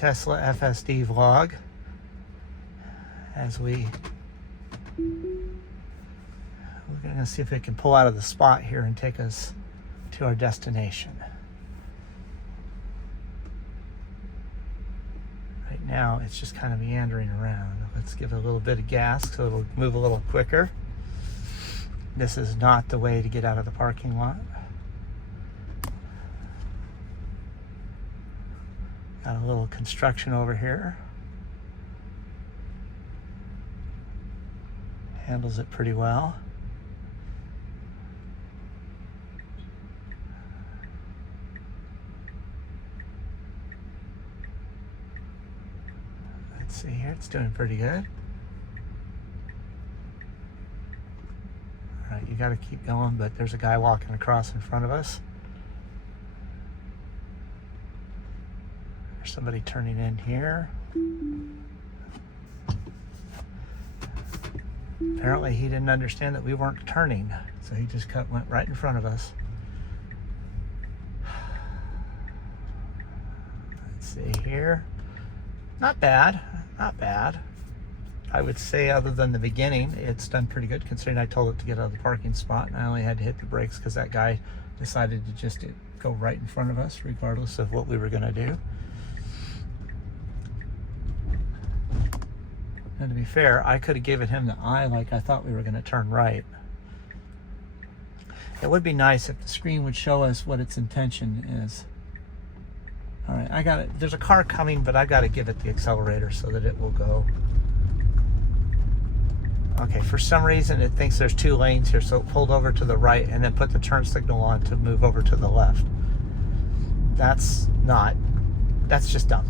Tesla FSD vlog as we're going to see if we can pull out of the spot here and take us to our destination. Right now it's just kind of meandering around. Let's give it a little bit of gas so it'll move a little quicker. This is not the way to get out of the parking lot. Got a little construction over here. Handles it pretty well. Let's see here, it's doing pretty good. All right, you gotta keep going, but there's a guy walking across in front of us. There's somebody turning in here. Apparently he didn't understand that we weren't turning, so he just went right in front of us. Let's see here. Not bad, not bad. I would say other than the beginning, it's done pretty good considering I told it to get out of the parking spot and I only had to hit the brakes because that guy decided to just go right in front of us regardless of what we were gonna do. And to be fair, I could have given him the eye like I thought we were going to turn right. It would be nice if the screen would show us what its intention is. All right, I got it. There's a car coming, but I got to give it the accelerator so that it will go. Okay, for some reason it thinks there's 2 lanes here, so it pulled over to the right and then put the turn signal on to move over to the left. That's just dumb.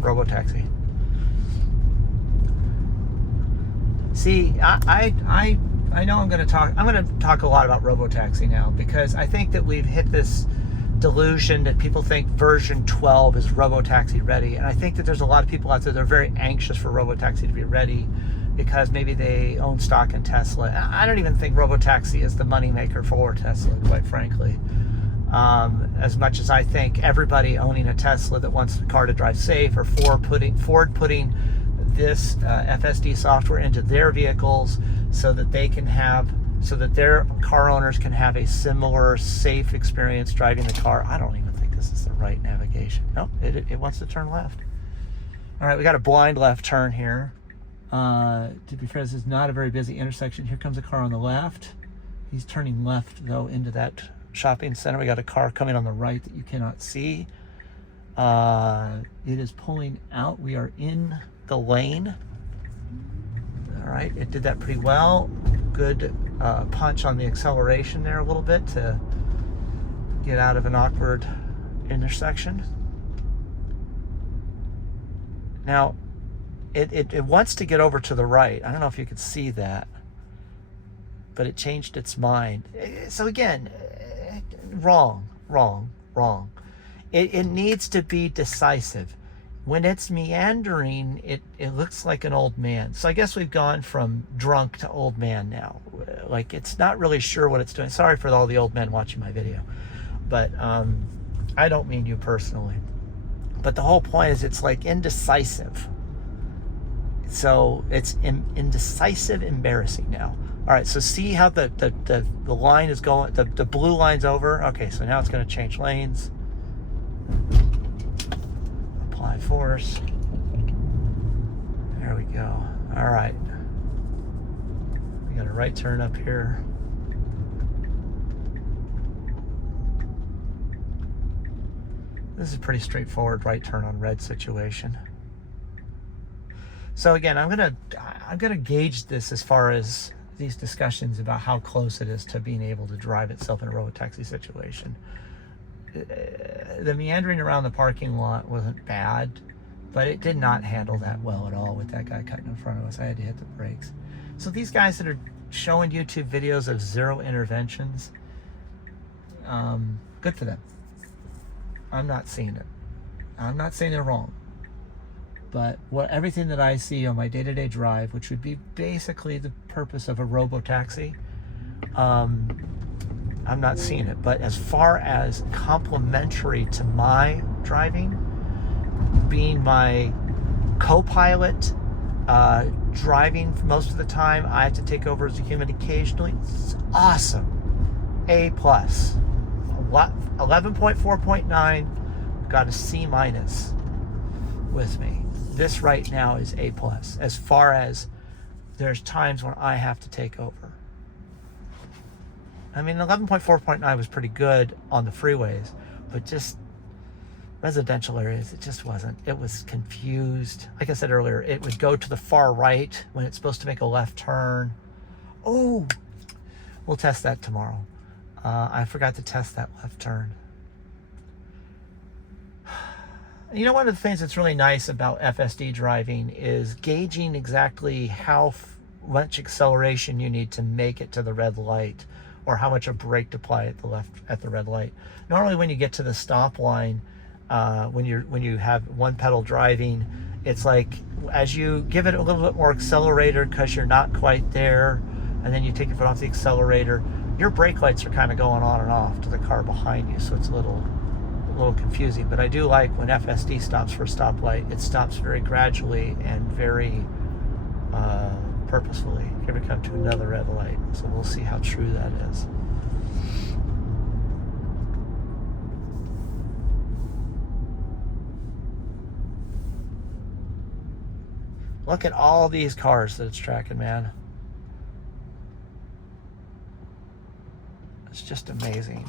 Robo-Taxi. See, I know I'm going to talk a lot about Robotaxi now because I think that we've hit this delusion that people think version 12 is Robotaxi ready, and I think that there's a lot of people out there that are very anxious for Robotaxi to be ready because maybe they own stock in Tesla. I don't even think Robotaxi is the moneymaker for Tesla, quite frankly. As much as I think everybody owning a Tesla that wants the car to drive safe, or Ford putting this FSD software into their vehicles so that their car owners can have a similar safe experience driving the car. I don't even think this is the right navigation. Nope, it wants to turn left. All right, we got a blind left turn here. To be fair, this is not a very busy intersection. Here comes a car on the left. He's turning left though into that shopping center. We got a car coming on the right that you cannot see. It is pulling out. We are in the lane. All right, it did that pretty well. Good punch on the acceleration there a little bit to get out of an awkward intersection. Now, it wants to get over to the right. I don't know if you could see that, but it changed its mind. So again, wrong. It needs to be decisive. When it's meandering, it looks like an old man. So I guess we've gone from drunk to old man now. Like, it's not really sure what it's doing. Sorry for all the old men watching my video, but I don't mean you personally. But the whole point is it's like indecisive. So it's indecisive, embarrassing now. All right, so see how the line is going, the blue line's over. Okay, so now it's gonna change lanes. Apply force. There we go. All right. We got a right turn up here. This is a pretty straightforward right turn on red situation. So again, I'm gonna gauge this as far as these discussions about how close it is to being able to drive itself in a Robotaxi situation. The meandering around the parking lot wasn't bad, but it did not handle that well at all with that guy cutting in front of us. I had to hit the brakes. So these guys that are showing YouTube videos of 0 interventions, good for them. I'm not seeing it. I'm not saying they're wrong. But everything that I see on my day-to-day drive, which would be basically the purpose of a Robotaxi, I'm not seeing it. But as far as complementary to my driving, of being my co-pilot, driving for most of the time. I have to take over as a human occasionally. It's awesome. A+. 11.4.9, got a C- with me. This right now is A+, as far as there's times when I have to take over. I mean, 11.4.9 was pretty good on the freeways, but just residential areas, it just wasn't. It was confused. Like I said earlier, it would go to the far right when it's supposed to make a left turn. Oh, we'll test that tomorrow. I forgot to test that left turn. You know, one of the things that's really nice about FSD driving is gauging exactly how much acceleration you need to make it to the red light, or how much a brake to apply at the red light. Normally when you get to the stop line, when you have one pedal driving, it's like as you give it a little bit more accelerator because you're not quite there, and then you take your foot off the accelerator, your brake lights are kind of going on and off to the car behind you, so it's a little confusing. But I do like when FSD stops for a stoplight, it stops very gradually and very purposefully. Here we come to another red light, so we'll see how true that is. Look at all these cars that it's tracking, man. It's just amazing.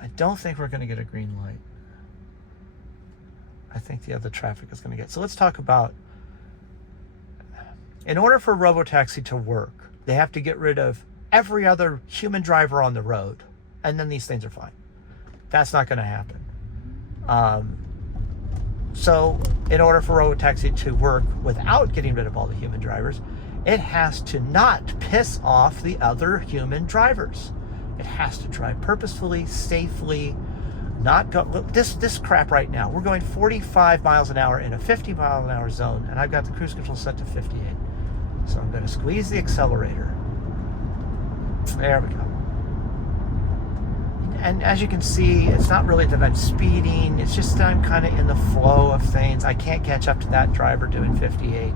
I don't think we're going to get a green light. I think the other traffic is going to get. So let's talk about, in order for Robotaxi to work, they have to get rid of every other human driver on the road, and then these things are fine. That's not going to happen. So in order for Robotaxi to work without getting rid of all the human drivers, it has to not piss off the other human drivers. It has to drive purposefully, safely, not go. Look, this crap right now, we're going 45 miles an hour in a 50 mile an hour zone, and I've got the cruise control set to 58. So I'm going to squeeze the accelerator. There we go. And as you can see, it's not really that I'm speeding, it's just that I'm kind of in the flow of things. I can't catch up to that driver doing 58.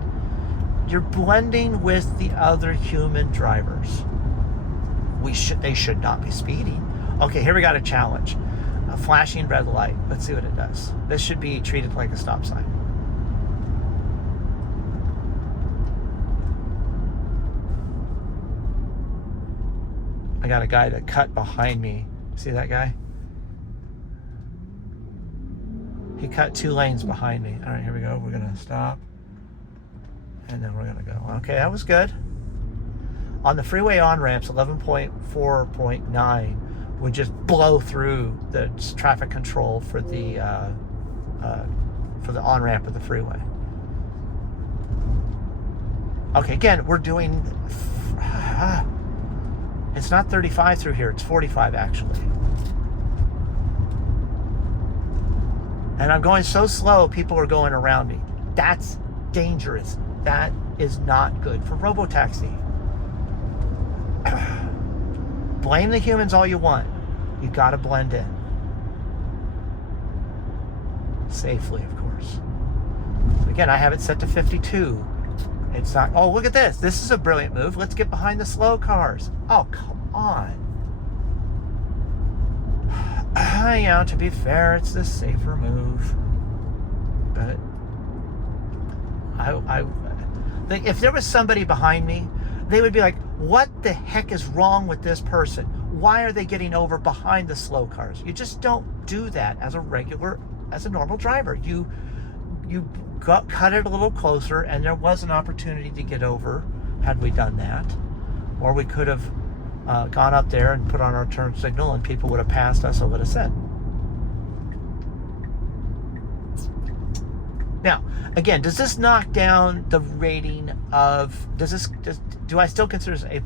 You're blending with the other human drivers. They should not be speeding. Okay, here we got a challenge. A flashing red light. Let's see what it does. This should be treated like a stop sign. I got a guy that cut behind me. See that guy? He cut 2 lanes behind me. All right, here we go. We're gonna stop. And then we're gonna go. Okay, that was good. On the freeway on-ramps, 11.4.9 would just blow through the traffic control for the on-ramp of the freeway. Okay, again, we're doing... It's not 35 through here, it's 45 actually. And I'm going so slow, people are going around me. That's dangerous. That is not good for Robotaxi. Blame the humans all you want. You gotta blend in. Safely, of course. Again, I have it set to 52. It's not, oh, look at this. This is a brilliant move. Let's get behind the slow cars. Oh, come on. Yeah, to be fair, it's the safer move. But I think if there was somebody behind me, they would be like, what the heck is wrong with this person? Why are they getting over behind the slow cars? You just don't do that as a normal driver. You cut it a little closer, and there was an opportunity to get over had we done that. Or we could have gone up there and put on our turn signal, and people would have passed us or would have said. Now, again, does this knock down the rating of, do I still consider this A+? You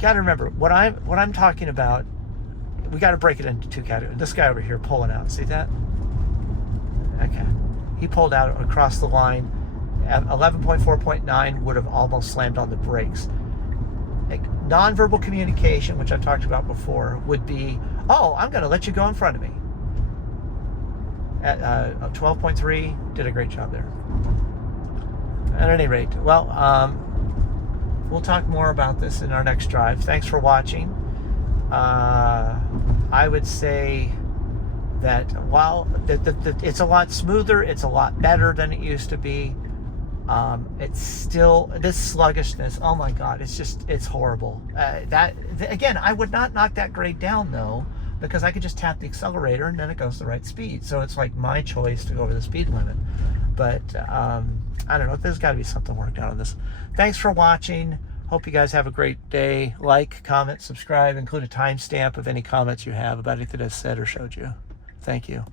got to remember, what I'm talking about, we got to break it into 2 categories. This guy over here pulling out, see that? Okay. He pulled out across the line. 11.4.9 would have almost slammed on the brakes. Like, nonverbal communication, which I've talked about before, would be, oh, I'm going to let you go in front of me. 12.3 did a great job there. At any rate, well, we'll talk more about this in our next drive. Thanks for watching. I would say that while it's a lot smoother, it's a lot better than it used to be. It's still, this sluggishness, oh my God, it's horrible. Again, I would not knock that grade down though, because I could just tap the accelerator and then it goes the right speed. So it's like my choice to go over the speed limit. But I don't know, there's got to be something worked out on this. Thanks for watching. Hope you guys have a great day. Like, comment, subscribe, include a timestamp of any comments you have about anything I said or showed you. Thank you.